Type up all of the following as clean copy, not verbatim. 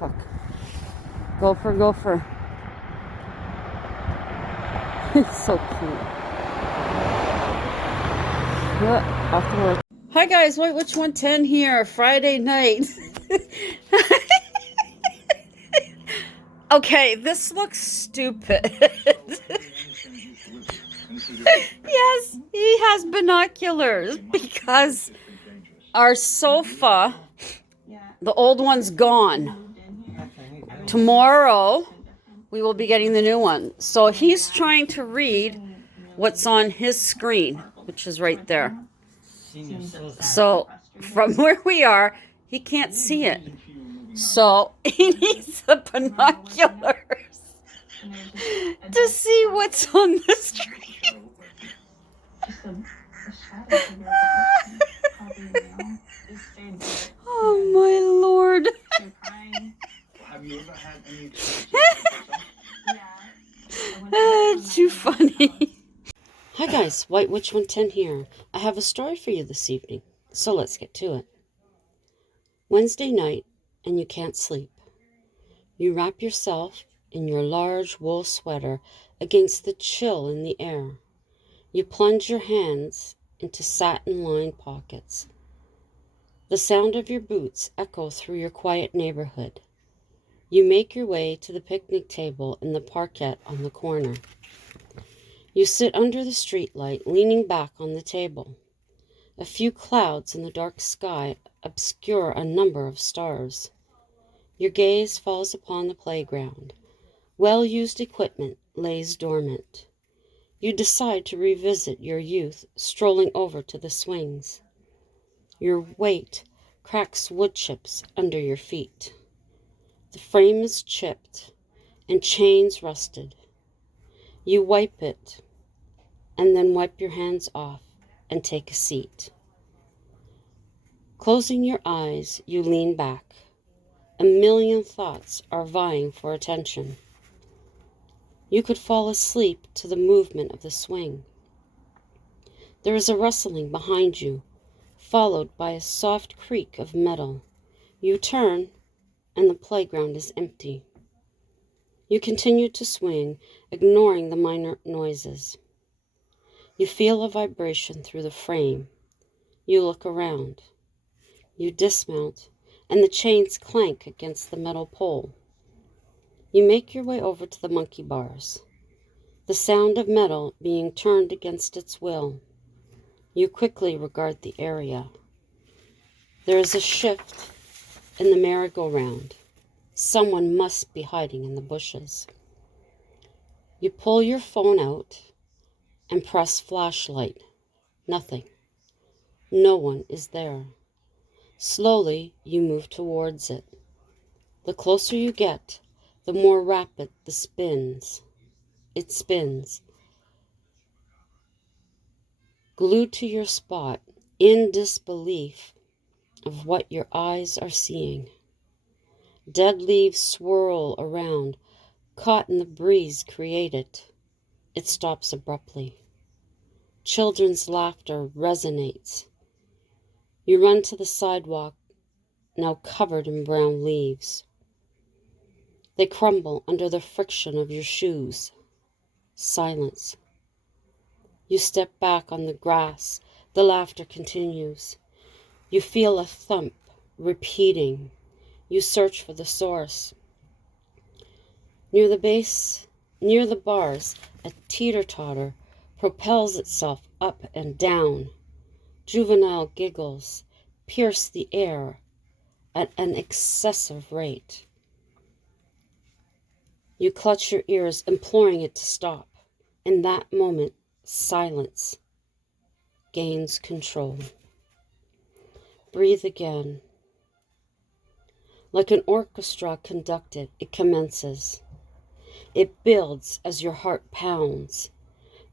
fuck. Gopher, gopher. It's so cute. Off to work. Hi guys, White Witch 110 here, Friday night. Okay, this looks stupid. Yes, he has binoculars because our sofa, the old one's gone. Tomorrow, we will be getting the new one. So he's trying to read what's on his screen, which is right there. So from where we are, he can't see it. So he needs the binoculars to see what's on the screen. Oh my Lord. Too funny. Hi guys, White Witch 110 here. I have a story for you this evening, so let's get to it. Wednesday night, and you can't sleep. You wrap yourself in your large wool sweater against the chill in the air. You plunge your hands into satin-lined pockets. The sound of your boots echo through your quiet neighborhood. You make your way to the picnic table in the parquet on the corner. You sit under the streetlight, leaning back on the table. A few clouds in the dark sky obscure a number of stars. Your gaze falls upon the playground. Well-used equipment lays dormant. You decide to revisit your youth, strolling over to the swings. Your weight cracks wood chips under your feet. The frame is chipped and chains rusted. You wipe it and then wipe your hands off and take a seat. Closing your eyes, you lean back. A million thoughts are vying for attention. You could fall asleep to the movement of the swing. There is a rustling behind you, followed by a soft creak of metal. You turn, and the playground is empty. You continue to swing, ignoring the minor noises. You feel a vibration through the frame. You look around. You dismount, and the chains clank against the metal pole. You make your way over to the monkey bars, the sound of metal being turned against its will. You quickly regard the area. There is a shift in the merry-go-round. Someone must be hiding in the bushes. You pull your phone out and press flashlight. Nothing. No one is there. Slowly, you move towards it. The closer you get, the more rapid the spins. It spins. Glued to your spot, in disbelief of what your eyes are seeing. Dead leaves swirl around, caught in the breeze created. It stops abruptly. Children's laughter resonates. You run to the sidewalk, now covered in brown leaves. They crumble under the friction of your shoes. Silence. You step back on the grass. The laughter continues. You feel a thump, repeating. You search for the source. Near the bars, a teeter-totter propels itself up and down. Juvenile giggles pierce the air at an excessive rate. You clutch your ears, imploring it to stop. In that moment, silence gains control. Breathe again. Like an orchestra conducted, it commences. It builds as your heart pounds.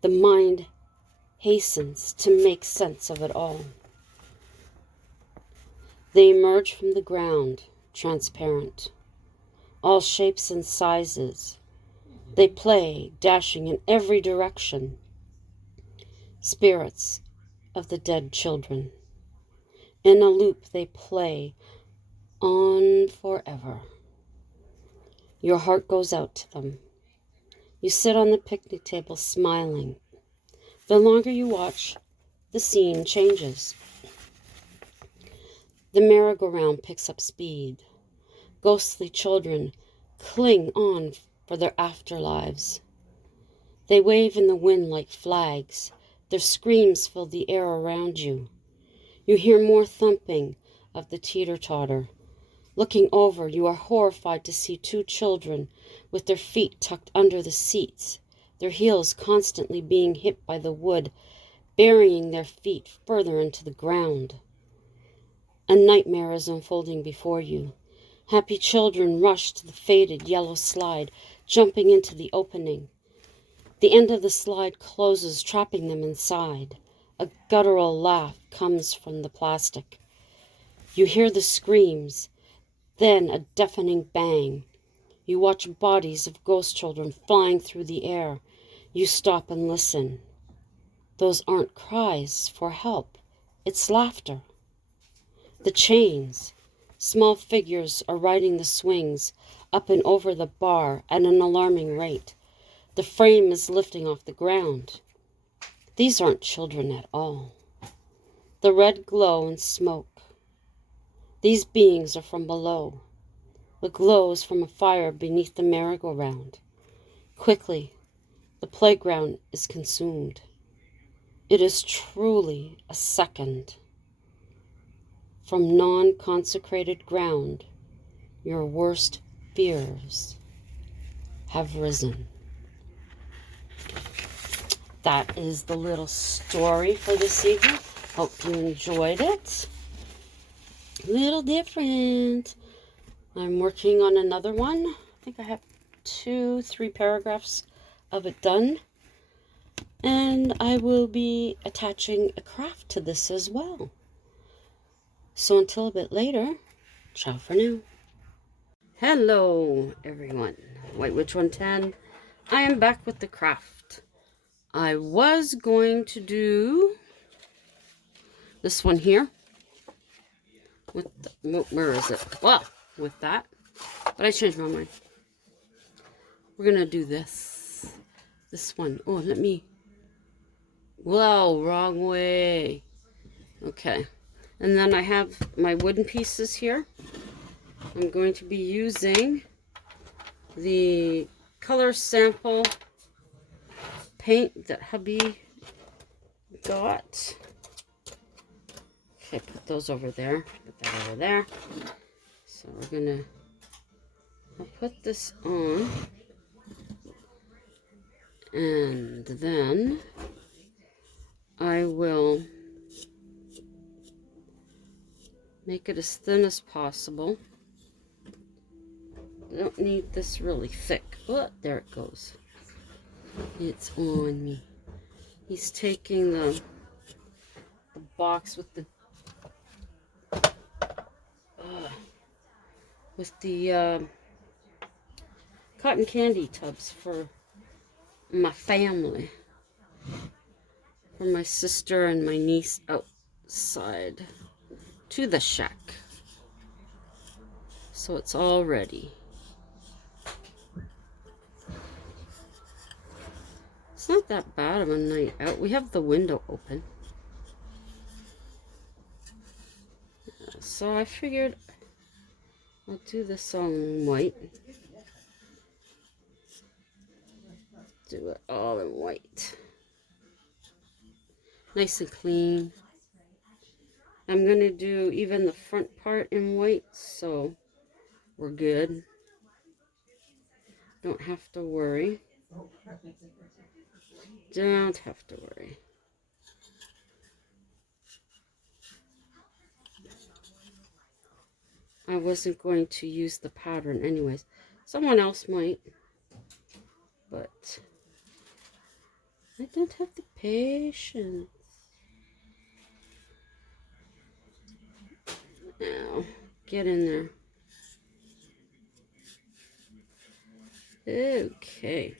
The mind hastens to make sense of it all. They emerge from the ground, transparent. All shapes and sizes. They play, dashing in every direction. Spirits of the dead children. In a loop they play on forever. Your heart goes out to them. You sit on the picnic table smiling. The longer you watch, the scene changes. The merry-go-round picks up speed. Ghostly children cling on for their afterlives. They wave in the wind like flags. Their screams fill the air around you. You hear more thumping of the teeter-totter. Looking over, you are horrified to see two children with their feet tucked under the seats, their heels constantly being hit by the wood, burying their feet further into the ground. A nightmare is unfolding before you. Happy children rush to the faded yellow slide, jumping into the opening. The end of the slide closes, trapping them inside. A guttural laugh comes from the plastic. You hear the screams, then a deafening bang. You watch bodies of ghost children flying through the air. You stop and listen. Those aren't cries for help. It's laughter. The chains. Small figures are riding the swings up and over the bar at an alarming rate. The frame is lifting off the ground. These aren't children at all. The red glow and smoke. These beings are from below. The glow is from a fire beneath the merry-go-round. Quickly, the playground is consumed. It is truly a second. From non-consecrated ground, your worst fears have risen. That is the little story for this evening. Hope you enjoyed it. A little different. I'm working on another one. I think I have 2-3 paragraphs of it done. And I will be attaching a craft to this as well. So until a bit later, ciao for now. Hello, everyone. White Witch 110. I am back with the craft. I was going to do this one here. With the, where is it? Well, with that. But I changed my mind. We're going to do this. This one. Oh, let me... Whoa, wrong way. Okay. And then I have my wooden pieces here. I'm going to be using the color sample paint that hubby got. Okay, put those over there. Put that over there. So we're gonna... I'll put this on. And then I will make it as thin as possible. I don't need this really thick. Oh, there it goes. It's on me. He's taking the box with the cotton candy tubs for my family, for my sister and my niece outside to the shack. So it's all ready. It's not that bad of a night out. We have the window open. So I figured I'll do this on white. Do it all in white. Nice and clean. I'm going to do even the front part in white, so we're good. Don't have to worry. Don't have to worry. I wasn't going to use the pattern anyways. Someone else might. But I don't have the patience. Now, get in there. Okay.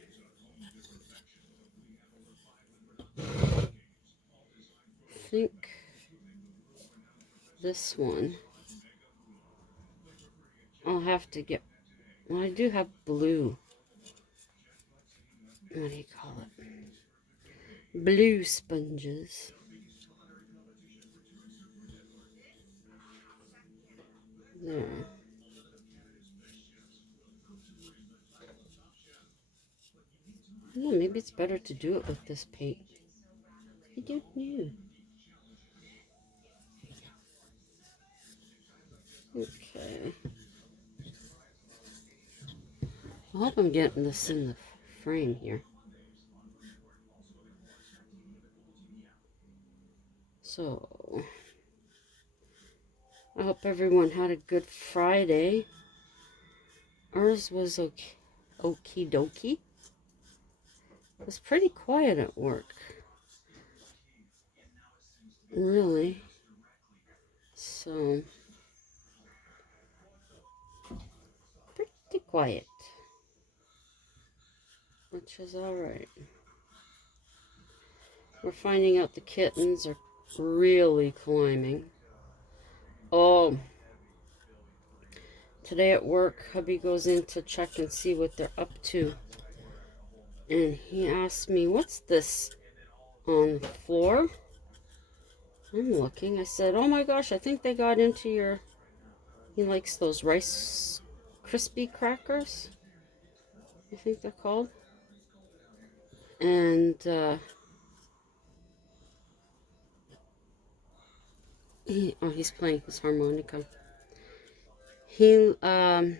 I think this one I'll have to get Well, I do have blue. What do you call it? Blue sponges. There. I don't know, maybe it's better to do it with this paint. I don't know. Okay. I hope I'm getting this in the frame here. So, I hope everyone had a good Friday. Ours was okay, okie dokie. It was pretty quiet at work. Really. So, pretty quiet. Which is alright. We're finding out the kittens are really climbing. Oh, today at work, hubby goes in to check and see what they're up to. And he asked me, what's this on the floor? I'm looking. I said, oh my gosh, I think they got into your... He likes those Rice Krispie crackers, I think they're called. And he's playing his harmonica. I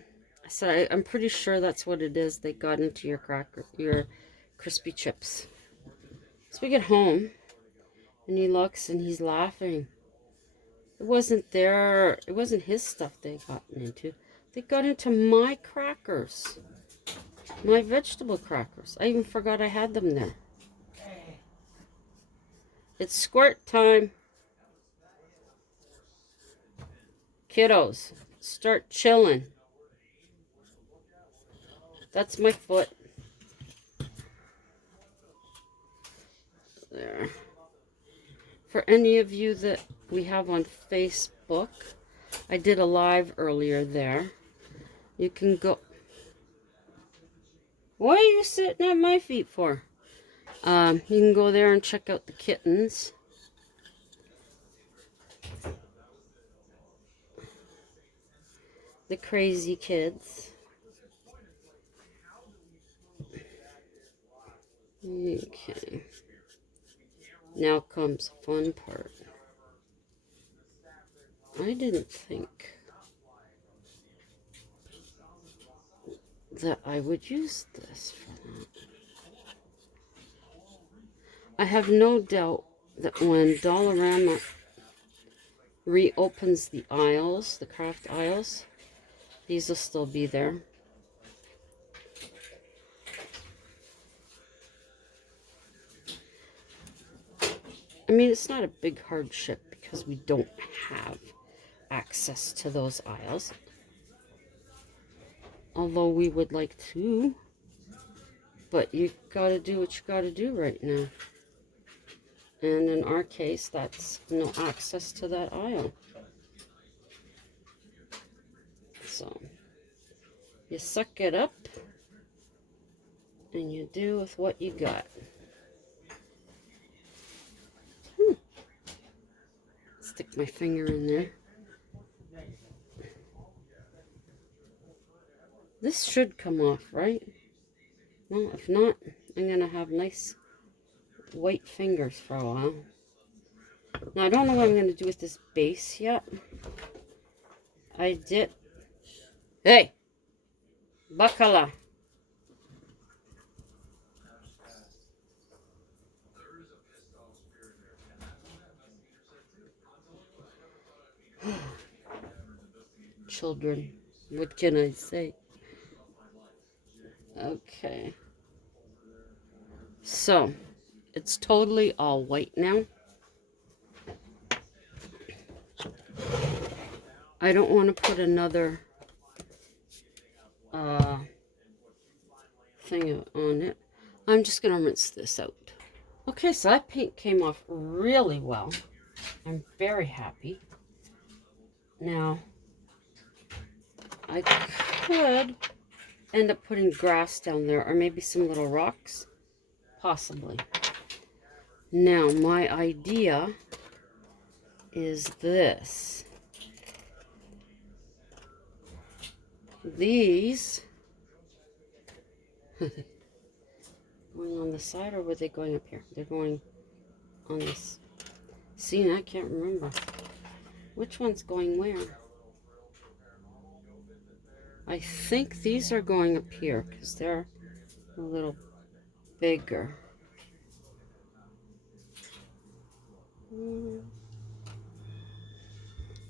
said, I'm pretty sure that's what it is. They got into your crispy chips. So we get home, and he looks, and he's laughing. It wasn't his stuff they gotten into. They got into my crackers. My vegetable crackers. I even forgot I had them there. It's squirt time. Kiddos, start chilling. That's my foot. There. For any of you that we have on Facebook, I did a live earlier there. You can go... What are you sitting at my feet for? You can go there and check out the kittens. The crazy kids. Okay. Now comes the fun part. I didn't think that I would use this for that. I have no doubt that when Dollarama reopens the aisles, the craft aisles, these will still be there. I mean, it's not a big hardship because we don't have access to those aisles. Although we would like to. But you gotta do what you gotta do right now. And in our case, that's no access to that aisle. So, you suck it up and you do with what you got. Stick my finger in there. This should come off, right? Well, if not, I'm going to have nice white fingers for a while. Now, I don't know what I'm going to do with this base yet. I did... Hey! Bacala! Children, what can I say? Okay. So, it's totally all white now. I don't want to put another thing on it. I'm just going to rinse this out. Okay, so that paint came off really well. I'm very happy. Now, I could end up putting grass down there, or maybe some little rocks, possibly. Now, my idea is this. These going on the side, or were they going up here? They're going on this. See, I can't remember which one's going where. I think these are going up here because they're a little bigger.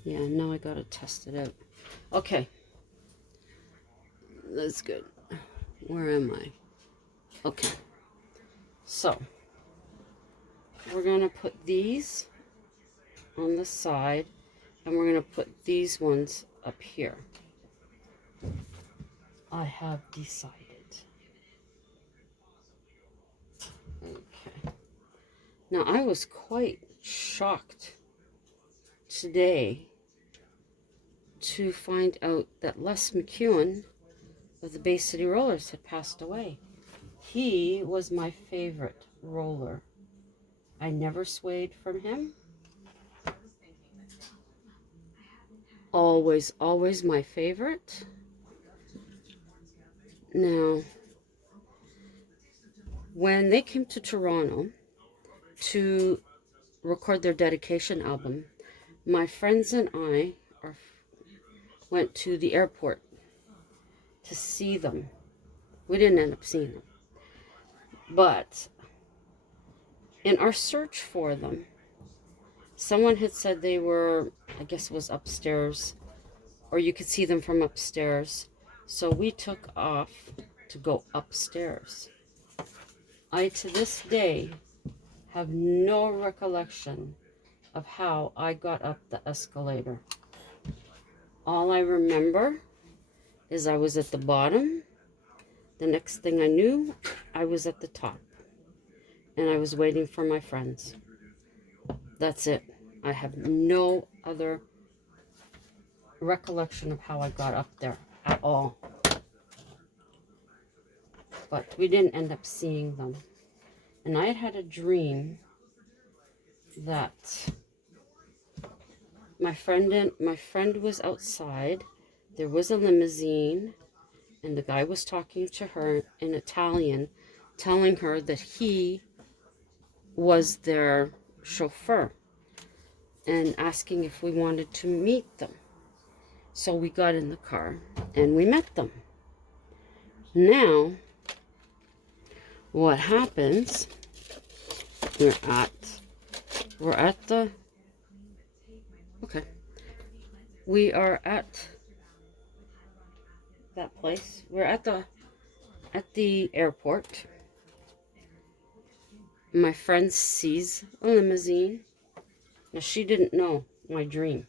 Yeah, now I gotta test it out. Okay, that's good. Where am I? Okay, so we're gonna put these on the side, and we're gonna put these ones up here. I have decided. Okay. Now, I was quite shocked today to find out that Les McEwen of the Bay City Rollers had passed away. He was my favorite roller. I never swayed from him. Always, always my favorite. Now, when they came to Toronto to record their dedication album, my friends and I went to the airport to see them. We didn't end up seeing them. But in our search for them, someone had said they were, I guess it was upstairs, or you could see them from upstairs. So we took off to go upstairs. I, to this day, have no recollection of how I got up the escalator. All I remember is I was at the bottom. The next thing I knew, I was at the top. And I was waiting for my friends. That's it. I have no other recollection of how I got up there at all. But we didn't end up seeing them. And I had a dream that my friend was outside. There was a limousine, and the guy was talking to her in Italian, telling her that he was their chauffeur and asking if we wanted to meet them. So we got in the car and we met them. Now, what happens, we're at the, okay, we are at that place. We're at the airport. My friend sees a limousine. Now, she didn't know my dream.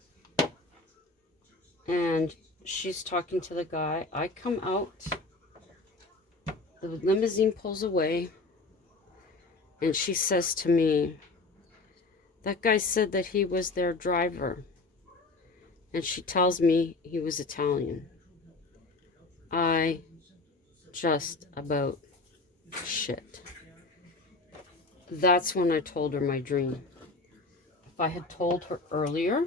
And she's talking to the guy. I come out. The limousine pulls away. And she says to me, that guy said that he was their driver. And she tells me he was Italian. I just about shit. That's when I told her my dream. If I had told her earlier,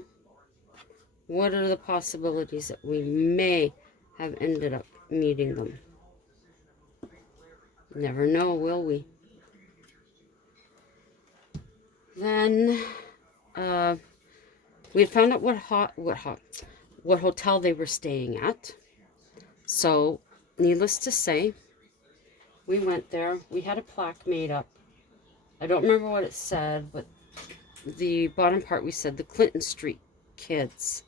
what are the possibilities that we may have ended up meeting them? Never know, will we? Then we had found out what hotel they were staying at. So, needless to say, we went there. We had a plaque made up. I don't remember what it said, but the bottom part we said the Clinton Street Kids.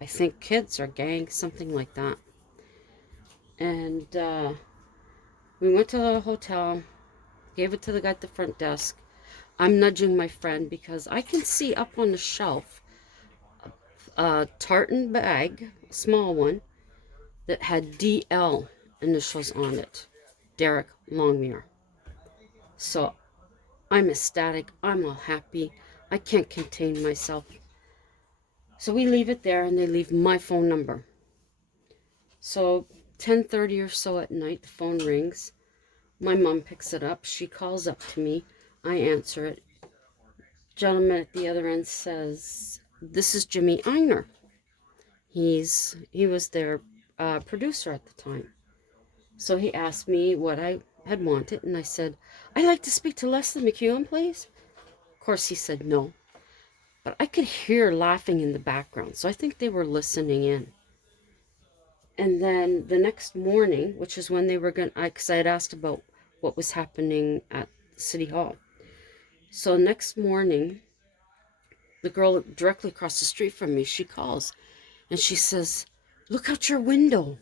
I think kids or gang, something like that. And we went to the hotel, gave it to the guy at the front desk. I'm nudging my friend because I can see up on the shelf a tartan bag, a small one, that had DL initials on it. Derek Longmire. So I'm ecstatic. I'm all happy. I can't contain myself. So we leave it there, and they leave my phone number. So 10:30 or so at night, the phone rings. My mom picks it up. She calls up to me. I answer it. Gentleman at the other end says, "This is Jimmy Einer." He was their producer at the time. So he asked me what I had wanted, and I said, "I'd like to speak to Leslie McEwen, please." Of course, he said no, but I could hear laughing in the background, so I think they were listening in. And then the next morning, which is when they were going to, because I had asked about what was happening at City Hall. So next morning, the girl directly across the street from me, she calls, and she says, "Look out your window."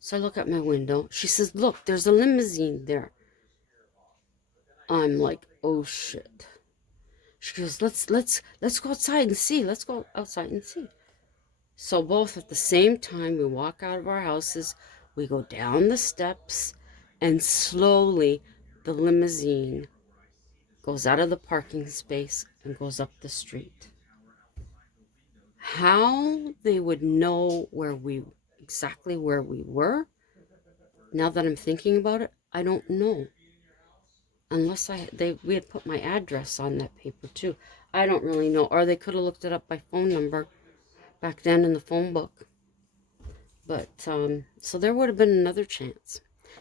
So I look at my window. She says, "Look, there's a limousine there." I'm like, "Oh shit." She goes, let's go outside and see. Let's go outside and see." So both at the same time, we walk out of our houses, we go down the steps, and slowly the limousine goes out of the parking space and goes up the street. How they would know exactly where we were, now that I'm thinking about it, I don't know. Unless we had put my address on that paper too. I don't really know. Or they could have looked it up by phone number back then in the phone book. But, so there would have been another chance.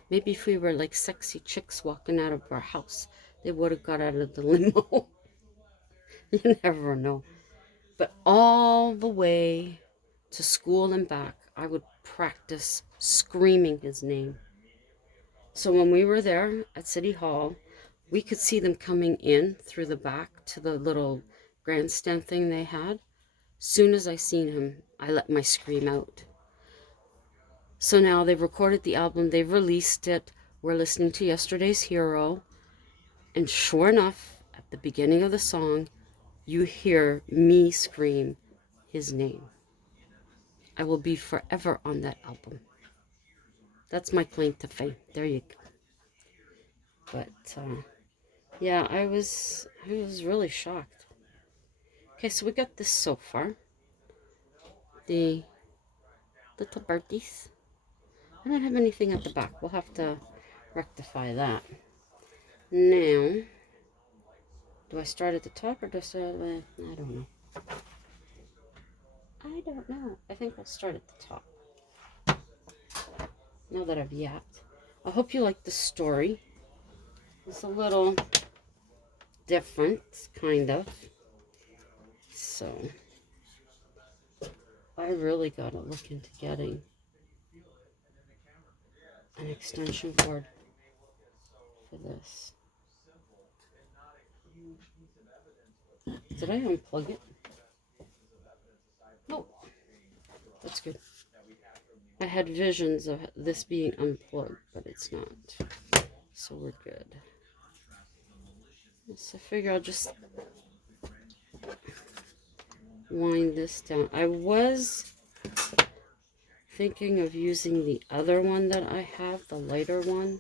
Maybe if we were like sexy chicks walking out of our house, they would have got out of the limo. You never know. But all the way to school and back, I would practice screaming his name. So when we were there at City Hall, we could see them coming in through the back to the little grandstand thing they had. Soon as I seen him, I let my scream out. So now they've recorded the album, they've released it. We're listening to Yesterday's Hero. And sure enough, at the beginning of the song, you hear me scream his name. I will be forever on that album. That's my claim to fame. There you go. But, yeah, I was really shocked. Okay, so we got this so far. The little birdies. I don't have anything at the back. We'll have to rectify that. Now, do I start at the top or do I start with, I don't know. I think I'll start at the top. Now that I've yapped. I hope you like the story. It's a little different, kind of. So, I really got to look into getting an extension cord for this. Did I unplug it? Nope. That's good. I had visions of this being unplugged, but it's not. So we're good. So I figure I'll just wind this down. I was thinking of using the other one that I have, the lighter one,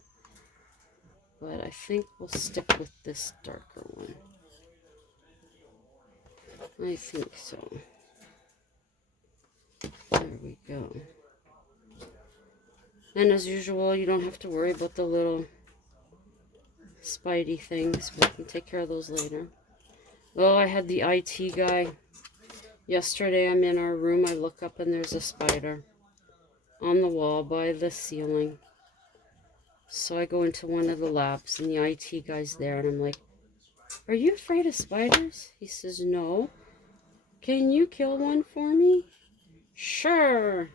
but I think we'll stick with this darker one. I think so. There we go. And as usual, you don't have to worry about the little spidey things, but we can take care of those later. Oh, I had the IT guy. Yesterday I'm in our room, I look up and there's a spider on the wall by the ceiling. So I go into one of the labs and the IT guy's there and I'm like, "Are you afraid of spiders?" He says, "No." "Can you kill one for me?" "Sure."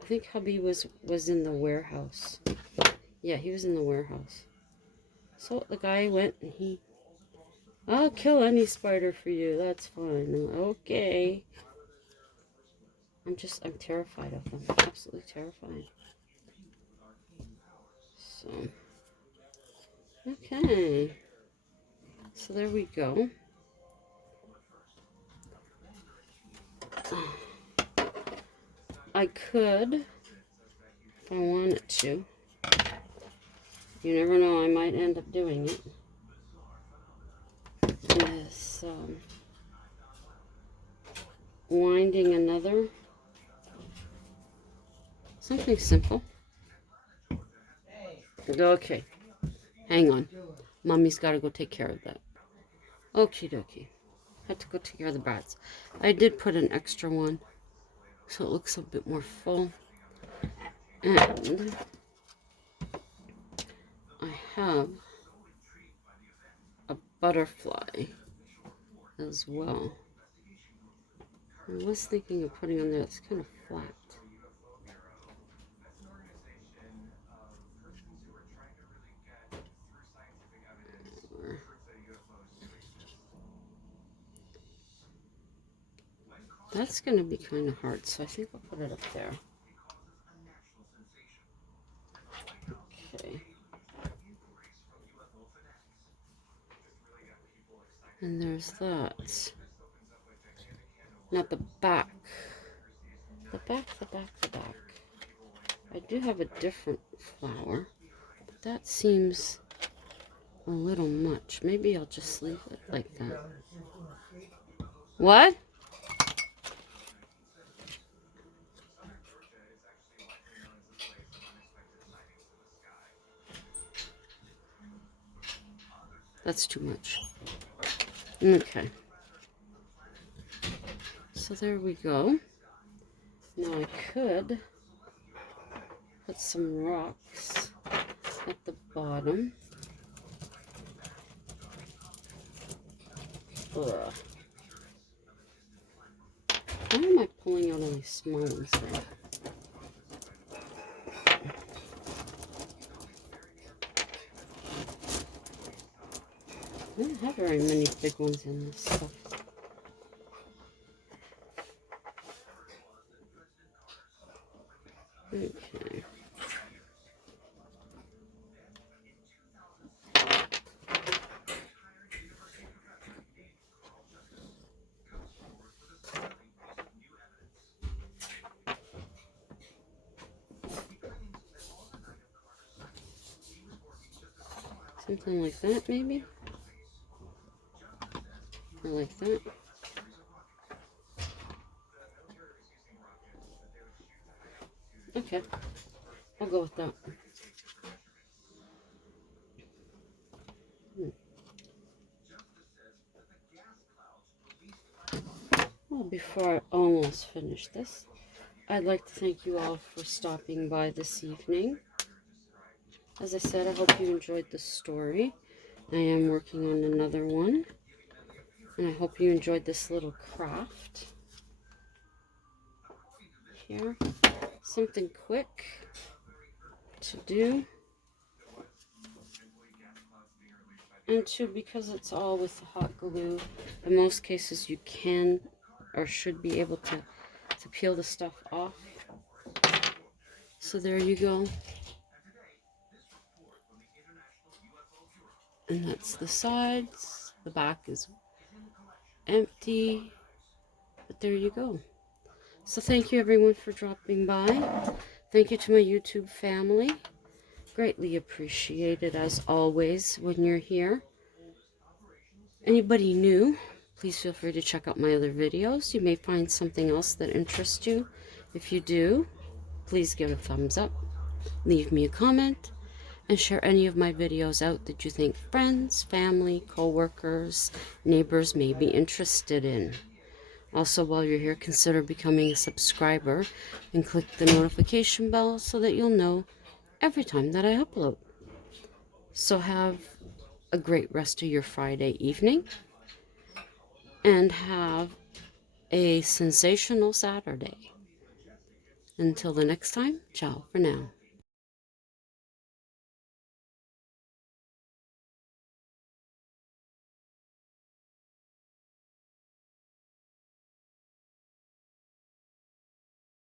I think hubby was in the warehouse. Yeah, he was in the warehouse. So the guy went and "I'll kill any spider for you, that's fine." I'm like, okay. I'm terrified of them. Absolutely terrified. So, okay. So there we go. I could, if I wanted to. You never know, I might end up doing it. Is winding another. Something simple. Okay. Hang on. Mommy's got to go take care of that. Okie dokie. Had to go take care of the brats. I did put an extra one, so it looks a bit more full. And I have a butterfly as well. I was thinking of putting on there. It's kind of flat. That's going to be kind of hard, so I think I'll put it up there. Okay. And there's that. Now the back. The back. I do have a different flower, but that seems a little much. Maybe I'll just leave it like that. What? That's too much. Okay. So there we go. Now I could put some rocks at the bottom. Ugh. Why am I pulling out all these small ones there? I don't have very many big ones in this stuff. Okay. Something like that, maybe? Or like that? Okay, I'll go with that. Well, before I almost finish this, I'd like to thank you all for stopping by this evening. As I said, I hope you enjoyed the story. I am working on another one, and I hope you enjoyed this little craft. Here, something quick to do. And two, because it's all with the hot glue, in most cases you can or should be able to peel the stuff off. So there you go. And that's the sides. The back is empty. But there you go. So thank you everyone for dropping by. Thank you to my YouTube family. Greatly appreciated as always when you're here. Anybody new, please feel free to check out my other videos. You may find something else that interests you. If you do, please give a thumbs up, leave me a comment, and share any of my videos out that you think friends, family, co-workers, neighbors may be interested in. Also, while you're here, consider becoming a subscriber and click the notification bell so that you'll know every time that I upload. So have a great rest of your Friday evening and have a sensational Saturday. Until the next time, ciao for now.